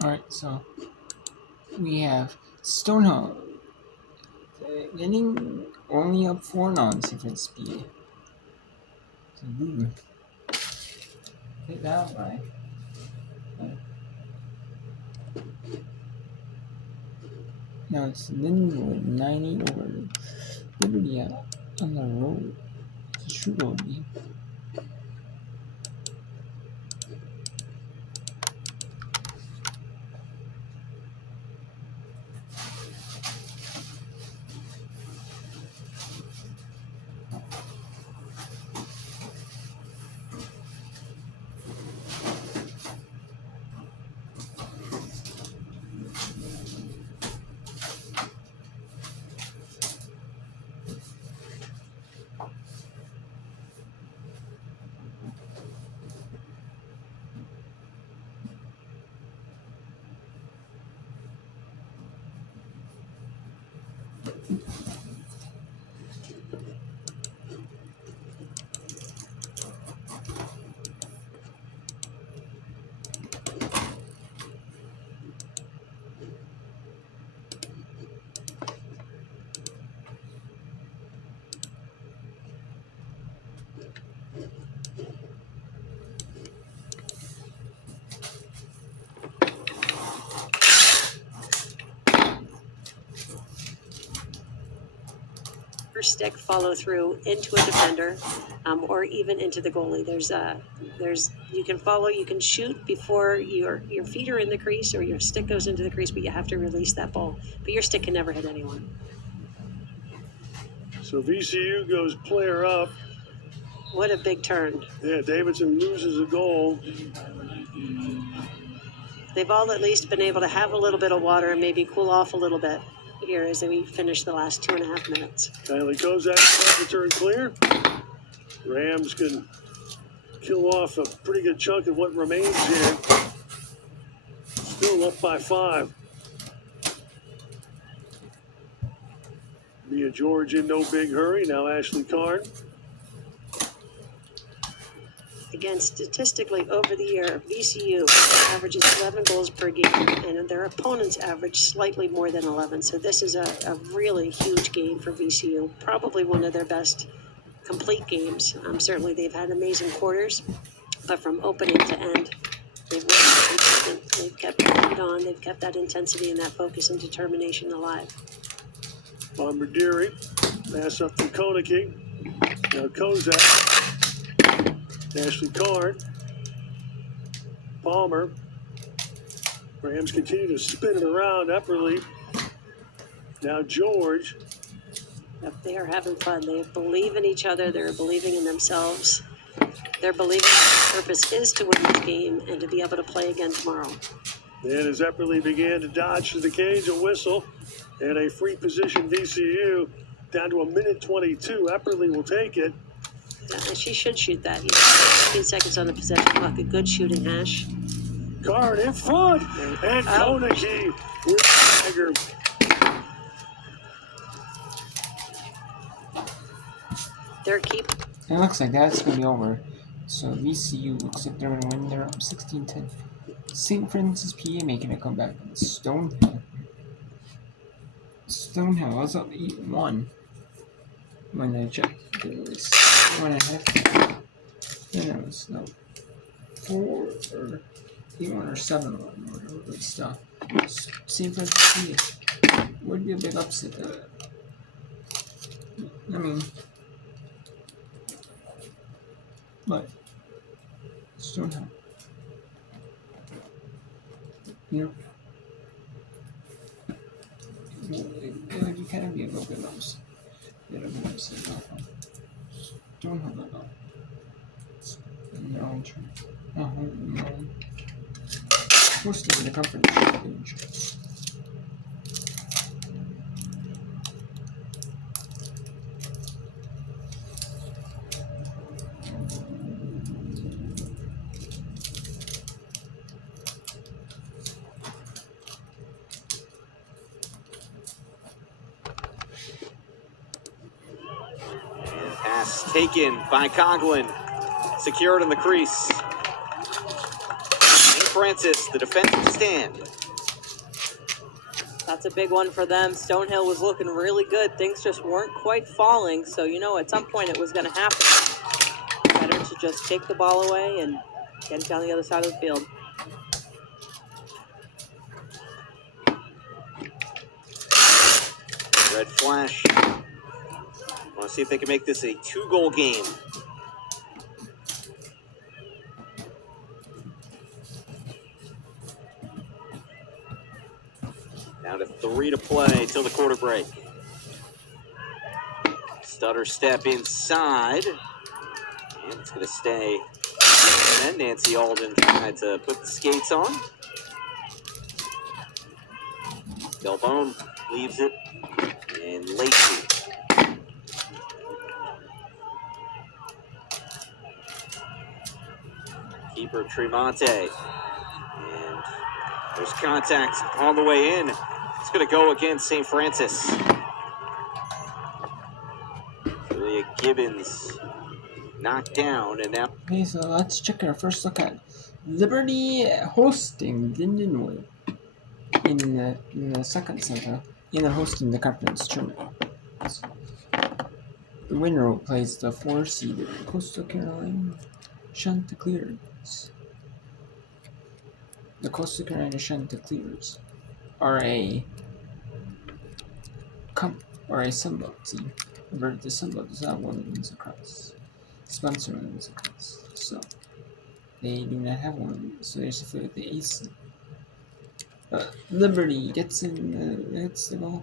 Alright, so we have Stonehill getting only up 4 non-secret speed. So, take that right. Now it's Linwood 90 over Liberty on the road. It's a true road game. Stick follow through into a defender, or even into the goalie. There's you can follow, you can shoot before your feet are in the crease or your stick goes into the crease, but you have to release that ball. But your stick can never hit anyone. So VCU goes player up. What a big turn. Yeah, Davidson loses a goal. They've all at least been able to have a little bit of water and maybe cool off a little bit here as we finish the last 2.5 minutes. Kylie Kozak tries to turn clear. Rams can kill off a pretty good chunk of what remains here. Still up by 5. Mia George in no big hurry. Now Ashley Karn. Again, statistically over the year, VCU averages 11 goals per game, and their opponents average slightly more than 11. So this is a really huge game for VCU. Probably one of their best complete games. Certainly they've had amazing quarters, but from opening to end, they've been consistent. They've kept the heat on. They've kept that intensity and that focus and determination alive. Bombardieri, pass up to Koenigke. Now Kozak. Ashley Karn. Palmer. Rams continue to spin it around. Epperly. Now George. They are having fun. They believe in each other. They're believing in themselves. They're believing that their purpose is to win this game and to be able to play again tomorrow. Then as Epperly began to dodge to the cage, a whistle and a free position VCU down to a minute 22. Epperly will take it. She should shoot that. 15 seconds on the possession clock. A good shooting hash. Card in front. And Koenigke with the dagger. They're keep. It looks like that's going to be over. So VCU looks like they're going to win. They're up 16-10. St. Francis, PA making a comeback. Stonehill. Stonehill was up 8-1 when I checked. It was 1.5. Then it was 4 or 8-1 or 7-1 or whatever stuff. St. Francis, PA would be a big upset. I mean, but Stonehill. You know, you kind of be a little bit upset. Don't have that on. In their own turn. Most of the conference championship. Pass taken by Coughlin. Secured in the crease. St. Francis takes the defensive stand. That's a big one for them. Stonehill was looking really good. Things just weren't quite falling. So, you know, at some point it was going to happen. Better to just take the ball away and get it down the other side of the field. Red flash. Want to see if they can make this a 2-goal game. Down to 3 to play till the quarter break. Stutter step inside. And it's going to stay. And then Nancy Alden tried to put the skates on. Delbone leaves it. And Lacey. Keeper Tremonte. And there's contact on the way in. It's going to go against St. Francis. Julia Gibbons knocked down, and now. Okay, so let's check our first look at Liberty hosting Lindenwood in the second center. And they're hosting the conference tournament. The winner plays the 4-seeded Coastal Carolina Chanticleers. The Coastal Carolina Chanticleers are a Sunbelt team. However, the Sunbelt does not want women's lacrosse. Sponsor women's lacrosse, so they do not have one. So they just affiliate the ace. Liberty gets the goal.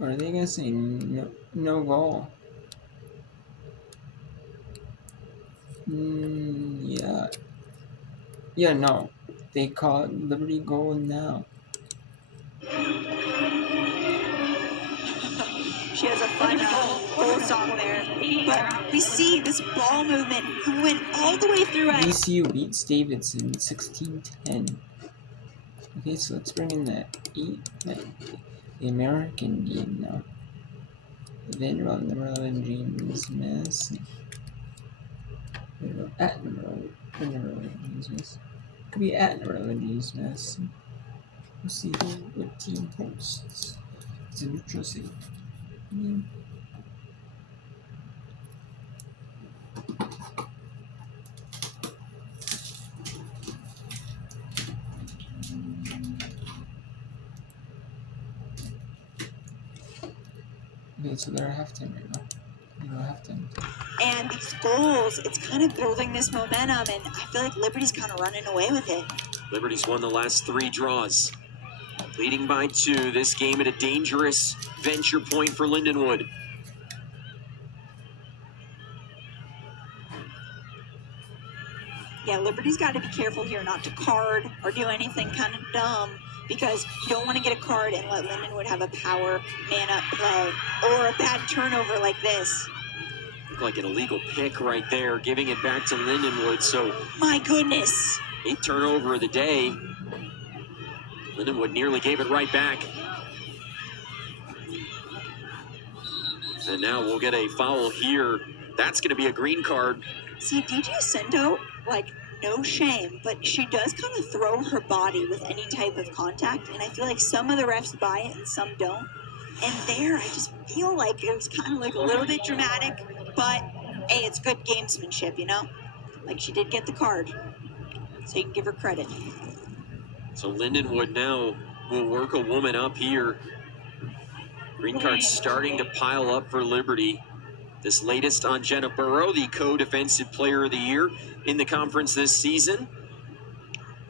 Or are they gonna say no goal? Yeah, no. They call it Liberty goal now. She has a fun goal song there. But we see this ball movement who went all the way through it. VCU beats Davidson 16-10. Okay, so let's bring in the the American game now. Vanderbilt number 11 James Madison. At number 11 James Madison. Could be at number 11 James Madison. We'll see what team hosts. It's a neutral city. Okay, so they're at halftime right now. And these goals, it's kind of building this momentum, and I feel like Liberty's kind of running away with it. Liberty's won the last 3 draws. Leading by 2, this game at a dangerous venture point for Lindenwood. Yeah, Liberty's got to be careful here not to card or do anything kind of dumb, because you don't want to get a card and let Lindenwood have a power man-up play or a bad turnover like this. Looked like an illegal pick right there, giving it back to Lindenwood. So, my goodness. 8th turnover of the day. Lindenwood nearly gave it right back. And now we'll get a foul here. That's going to be a green card. See, DJ Sento, like, no shame, but she does kind of throw her body with any type of contact, and I feel like some of the refs buy it and some don't. And there, I just feel like it was kind of like a little bit dramatic, but hey, it's good gamesmanship, you know? Like, she did get the card, so you can give her credit. So Lindenwood now will work a woman up here. Green cards starting to pile up for Liberty. This latest on Jenna Burrow, the co-defensive player of the year in the conference this season.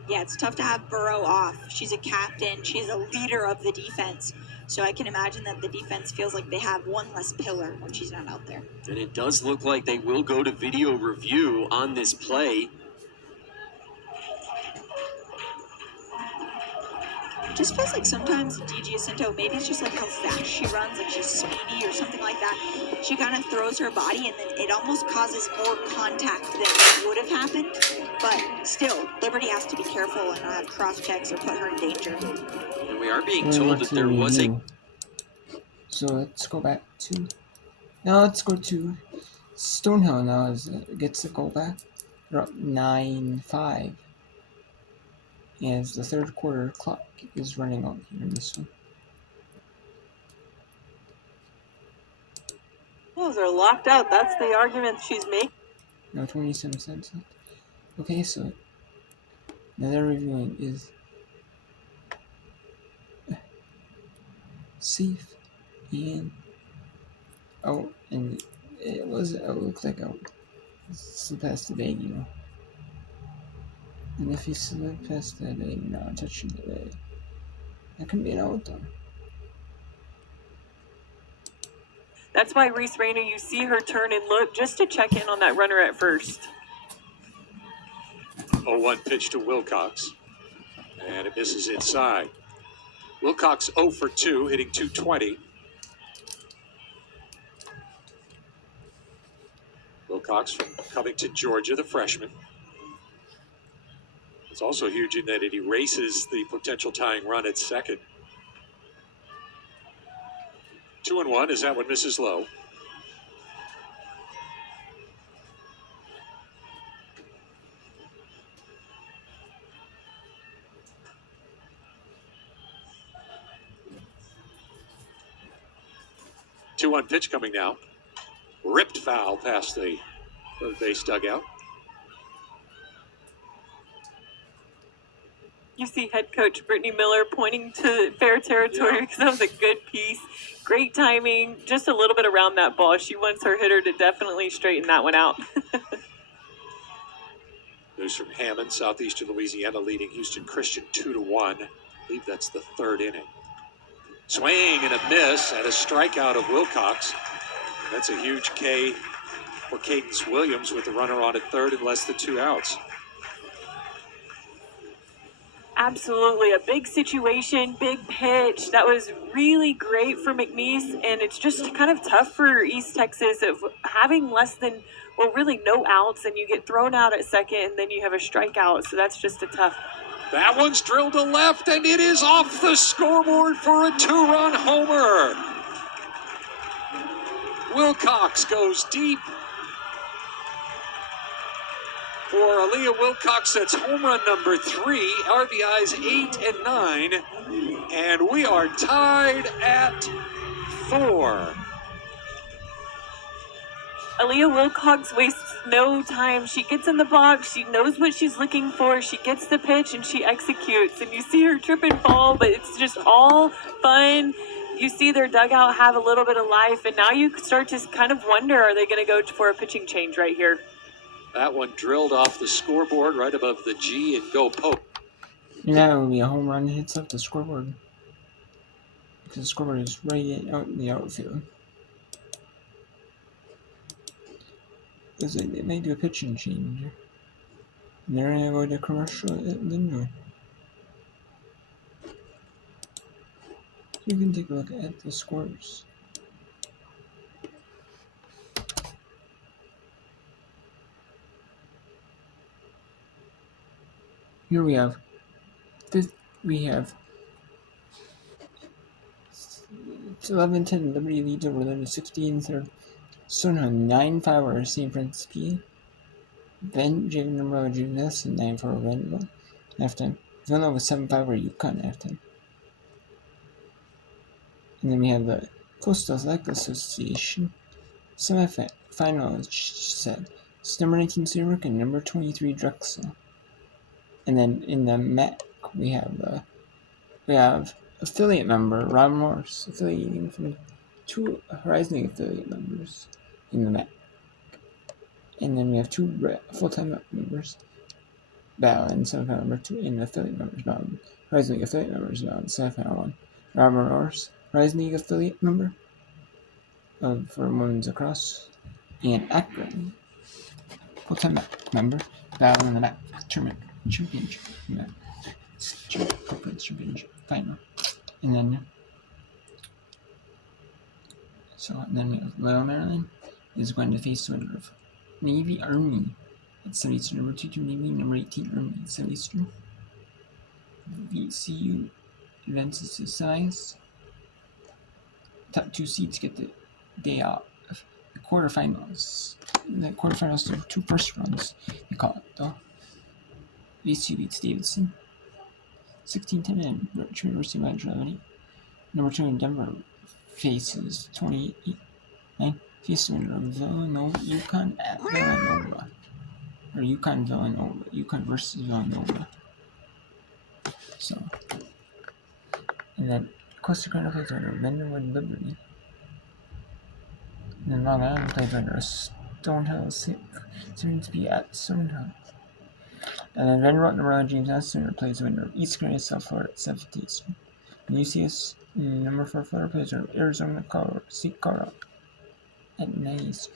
Yeah, it's tough to have Burrow off. She's a captain. She's a leader of the defense. So I can imagine that the defense feels like they have one less pillar when she's not out there. And it does look like they will go to video review on this play. It just feels like sometimes DJ Jacinto, maybe it's just like how fast she runs, like she's speedy or something like that. She kind of throws her body and then it almost causes more contact than would have happened. But still, Liberty has to be careful and not have cross checks or put her in danger. And we are being told that there was a... So let's go back to... Now let's go to Stonehill now as gets the goal back. They're up 9-5. As the third quarter clock is running out here in this one. Those are locked out. That's the argument she's making. No, 27 cents left. Okay, so now they're reviewing is safe and out, and it looked like out. Slip past the bag, you know. And if you slip past the bag, you're not touching the bag. That can be an out though. That's why Reese Rayner, you see her turn and look just to check in on that runner at first. 0-1 pitch to Wilcox. And it misses inside. Wilcox 0 for 2, hitting .220. Wilcox from Covington, Georgia, the freshman. It's also huge in that it erases the potential tying run at second. 2-1. Is that one misses low? Two-one pitch coming now. Ripped foul past the third base dugout. You see head coach Brittany Miller pointing to fair territory because that was a good piece. Great timing, just a little bit around that ball. She wants her hitter to definitely straighten that one out. News from Hammond, southeastern Louisiana, leading Houston Christian 2-1. I believe that's the third inning. Swing and a miss and a strikeout of Wilcox. That's a huge K for Cadence Williams with the runner on at third and less than 2 outs. Absolutely, a big situation, big pitch. That was really great for McNeese, and it's just kind of tough for East Texas of having less than, well, really no outs, and you get thrown out at second, and then you have a strikeout, so that's just a tough. That one's drilled to left, and it is off the scoreboard for a 2-run homer. Wilcox goes deep. For Aaliyah Wilcox, that's home run number 3, RBIs 8 and 9, and we are tied at 4. Aaliyah Wilcox wastes no time. She gets in the box, she knows what she's looking for, she gets the pitch, and she executes. And you see her trip and fall, but it's just all fun. You see their dugout have a little bit of life, and now you start to kind of wonder, are they going to go for a pitching change right here? That one drilled off the scoreboard right above the G and go poke. Yeah, it will be a home run hits up the scoreboard. Because the scoreboard is right out in the outfield. Because they may do a pitching change. And they're going to go to commercial at Lindor. You can take a look at the scores. Here we have it's 11-10. Liberty leads over them to 16 third. Stonehill 9-5 over St. Francis P. Javen number Judas and 9-4 over Vanderbilt. Halftime. Villanova 7-5 over UConn halftime. And then we have the Coastal Athletic Association semifinal set. It's number 19 Zurich and number 23 Drexel. And then in the MAC we have affiliate member Rob Morse affiliating from 2 Horizon League affiliate members in the MAC. And then we have 2 full-time members battle in semifinal number 2 and affiliate members battle. Horizon League affiliate members battle in semifinal 1. Rob Morse, Horizon League affiliate member for women's lacrosse, and Akron, full-time member battle in the MAC tournament championship. Conference championship final. And then we have Little Maryland is going to face the winner of Navy Army at Southeastern, number 22 Navy, number 18 Army at Southeastern. VCU advances to semis. Top 2 seeds get the day off. quarterfinals. The quarterfinals are 2 first rounds. They call it though. VCU beats Davidson 16-10 and Richmond University by 11. Number 2 in Denver faces 28-9. Faces winner of Villanova, UConn at Villanova. Or UConn versus Villanova. So, and then Costa Rica plays winner of Lindenwood Liberty. And then Long Island plays winner of Stonehill seems to be at Stonehill. And then Van Rotten Royal James Astor plays winner of East Carolina South Florida at 7 Eastern. And UCS number 4 Florida plays winner of Arizona State Colorado at 9 Eastern.